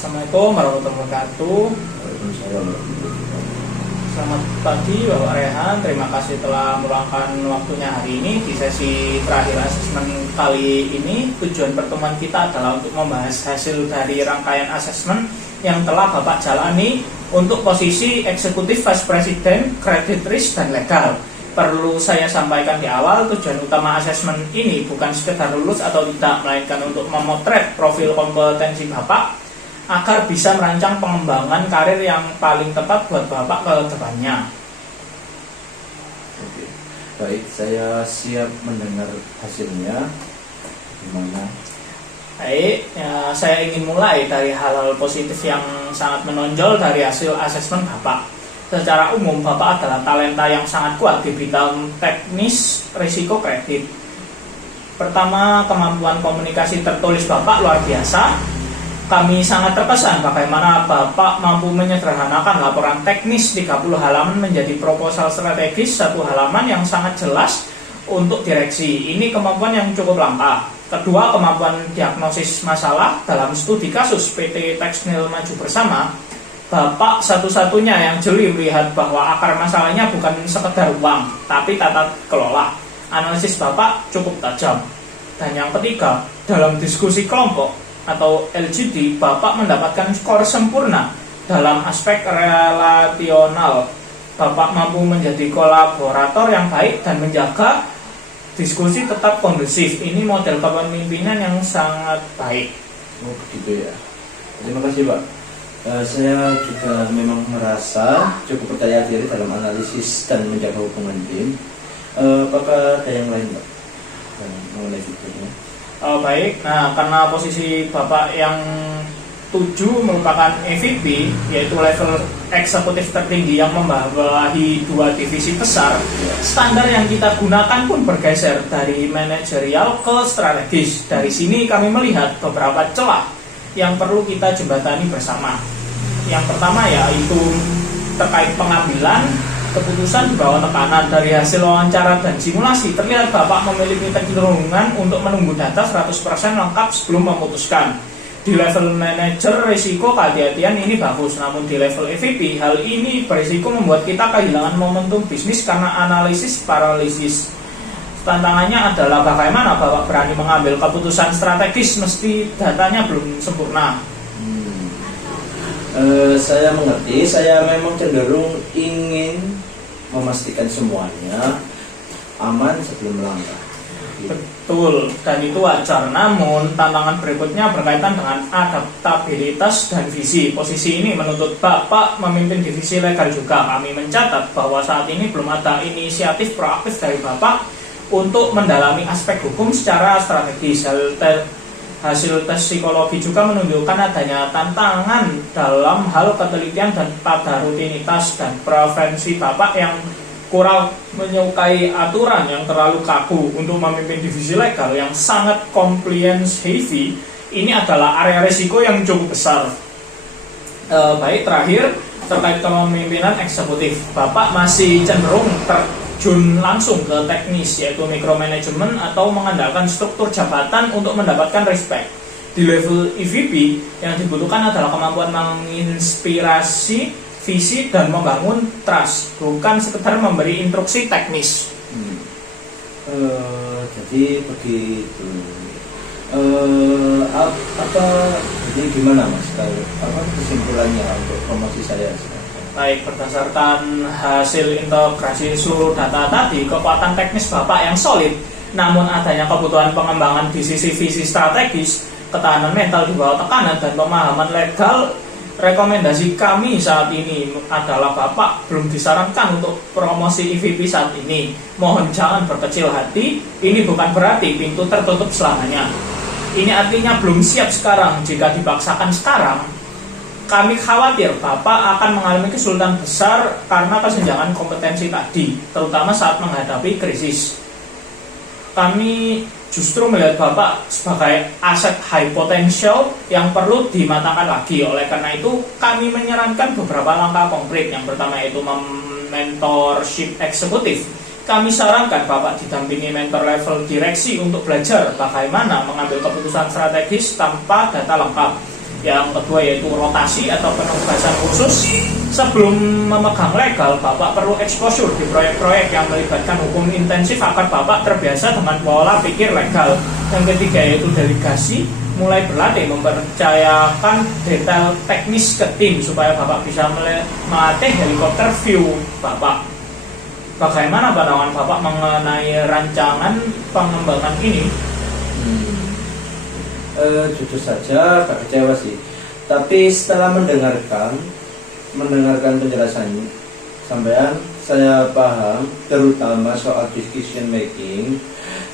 Assalamualaikum warahmatullahi wabarakatuh. Selamat pagi Bapak Rehan, terima kasih telah meluangkan waktunya hari ini di sesi terakhir asesmen kali ini. Tujuan pertemuan kita adalah untuk membahas hasil dari rangkaian asesmen yang telah Bapak jalani untuk posisi Eksekutif Vice President, Credit Risk, dan Legal. Perlu saya sampaikan di awal, tujuan utama asesmen ini bukan sekedar lulus atau tidak, melainkan untuk memotret profil kompetensi Bapak agar bisa merancang pengembangan karir yang paling tepat buat Bapak ke depannya. Oke. Baik, saya siap mendengar hasilnya. Gimana? Baik, saya ingin mulai dari hal-hal positif yang sangat menonjol dari hasil asesmen Bapak. Secara umum, Bapak adalah talenta yang sangat kuat di bidang teknis risiko kredit. Pertama, kemampuan komunikasi tertulis Bapak luar biasa. Kami sangat terkesan bagaimana Bapak mampu menyederhanakan laporan teknis 30 halaman menjadi proposal strategis 1 halaman yang sangat jelas untuk direksi. Ini kemampuan yang cukup langka. Kedua, kemampuan diagnosis masalah dalam studi kasus PT Tekstil Maju Bersama. Bapak satu-satunya yang jeli melihat bahwa akar masalahnya bukan sekedar uang, tapi tata kelola. Analisis Bapak cukup tajam. Dan yang ketiga, dalam diskusi kelompok atau LGD, Bapak mendapatkan skor sempurna dalam aspek relasional. Bapak mampu menjadi kolaborator yang baik dan menjaga diskusi tetap kondusif. Ini model kepemimpinan yang sangat baik. Oh begitu ya. Terima kasih Pak. Saya juga memang merasa cukup percaya diri dalam analisis dan menjaga hubungan tim. Apakah ada yang lain Pak mengenai fiturnya? Baik, nah karena posisi Bapak yang 7 merupakan EVP, yaitu level eksekutif tertinggi yang membawahi 2 divisi besar, standar yang kita gunakan pun bergeser dari manajerial ke strategis. Dari sini kami melihat beberapa celah yang perlu kita jembatani bersama. Yang pertama yaitu terkait pengambilan keputusan di bawah tekanan. Dari hasil wawancara dan simulasi terlihat Bapak memiliki kecenderungan untuk menunggu data 100% lengkap sebelum memutuskan. Di level manajer risiko kehati-hatian ini bagus, namun di level EVP hal ini berisiko membuat kita kehilangan momentum bisnis karena analisis paralisis. Tantangannya adalah bagaimana Bapak berani mengambil keputusan strategis meski datanya belum sempurna. Saya mengerti, saya memang cenderung ingin memastikan semuanya aman sebelum melangkah. Betul, dan itu wajar. Namun tantangan berikutnya berkaitan dengan adaptabilitas dan visi. Posisi ini menuntut Bapak memimpin divisi legal juga. Kami mencatat bahwa saat ini belum ada inisiatif proaktif dari Bapak untuk mendalami aspek hukum secara strategis. Hasil tes psikologi juga menunjukkan adanya tantangan dalam hal ketelitian dan pada rutinitas dan preferensi Bapak yang kurang menyukai aturan yang terlalu kaku untuk memimpin divisi legal yang sangat compliance heavy. Ini adalah area risiko yang cukup besar. Baik, terakhir terkait kepemimpinan eksekutif, Bapak masih cenderung terjun langsung ke teknis, yaitu micromanagement atau mengandalkan struktur jabatan untuk mendapatkan respect. Di level EVP yang dibutuhkan adalah kemampuan menginspirasi visi dan membangun trust, bukan sekedar memberi instruksi teknis. Jadi begitu. Jadi gimana Mas? Apa kesimpulannya untuk promosi saya? Baik, berdasarkan hasil integrasi seluruh data tadi, kekuatan teknis Bapak yang solid, namun adanya kebutuhan pengembangan di sisi visi strategis, ketahanan mental di bawah tekanan, dan pemahaman legal. Rekomendasi kami saat ini adalah Bapak belum disarankan untuk promosi EVP saat ini. Mohon jangan berkecil hati, ini bukan berarti pintu tertutup selamanya. Ini artinya belum siap sekarang. Jika dipaksakan sekarang, kami khawatir Bapak akan mengalami kesulitan besar karena kesenjangan kompetensi tadi, terutama saat menghadapi krisis. Kami justru melihat Bapak sebagai aset high potential yang perlu dimatangkan lagi. Oleh karena itu, kami menyarankan beberapa langkah konkret. Yang pertama yaitu mentorship eksekutif. Kami sarankan Bapak didampingi mentor level direksi untuk belajar bagaimana mengambil keputusan strategis tanpa data lengkap. Yang kedua yaitu rotasi atau penugasan khusus. Sebelum memegang legal, Bapak perlu exposure di proyek-proyek yang melibatkan hukum intensif agar Bapak terbiasa dengan pola pikir legal. Yang ketiga yaitu delegasi, mulai berlatih mempercayakan detail teknis ke tim supaya Bapak bisa melatih helikopter view Bapak. Bagaimana pandangan Bapak mengenai rancangan pengembangan ini? Jujur saja agak kecewa sih. Tapi setelah mendengarkan penjelasannya sampean, saya paham terutama soal decision making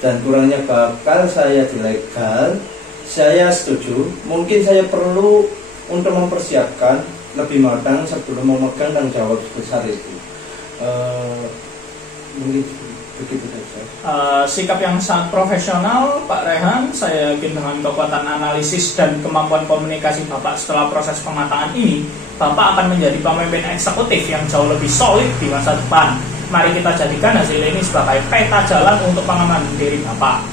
dan kurangnya bakal saya di legal. Saya setuju, mungkin saya perlu untuk mempersiapkan lebih matang sebelum memegang tanggung jawab sebesar itu. Mungkin begitu saja. Sikap yang sangat profesional Pak Rehan. Saya yakin dengan kekuatan analisis dan kemampuan komunikasi Bapak setelah proses pematangan ini, Bapak akan menjadi pemimpin eksekutif yang jauh lebih solid di masa depan. Mari kita jadikan hasil ini sebagai peta jalan untuk pengembangan diri Bapak.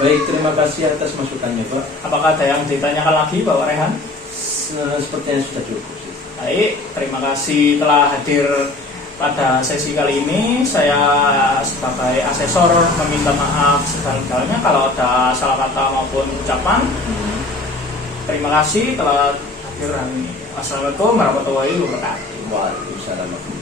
Baik, terima kasih atas masukannya, Pak. Apakah ada yang ditanyakan lagi Bapak Rehan? Sepertinya sudah cukup sih. Baik, terima kasih telah hadir pada sesi kali ini. Saya sebagai asesor meminta maaf segala-galanya kalau ada salah kata maupun ucapan. Terima kasih telah hadir hari ini. Wassalamualaikum warahmatullahi wabarakatuh. Waalaikumsalam.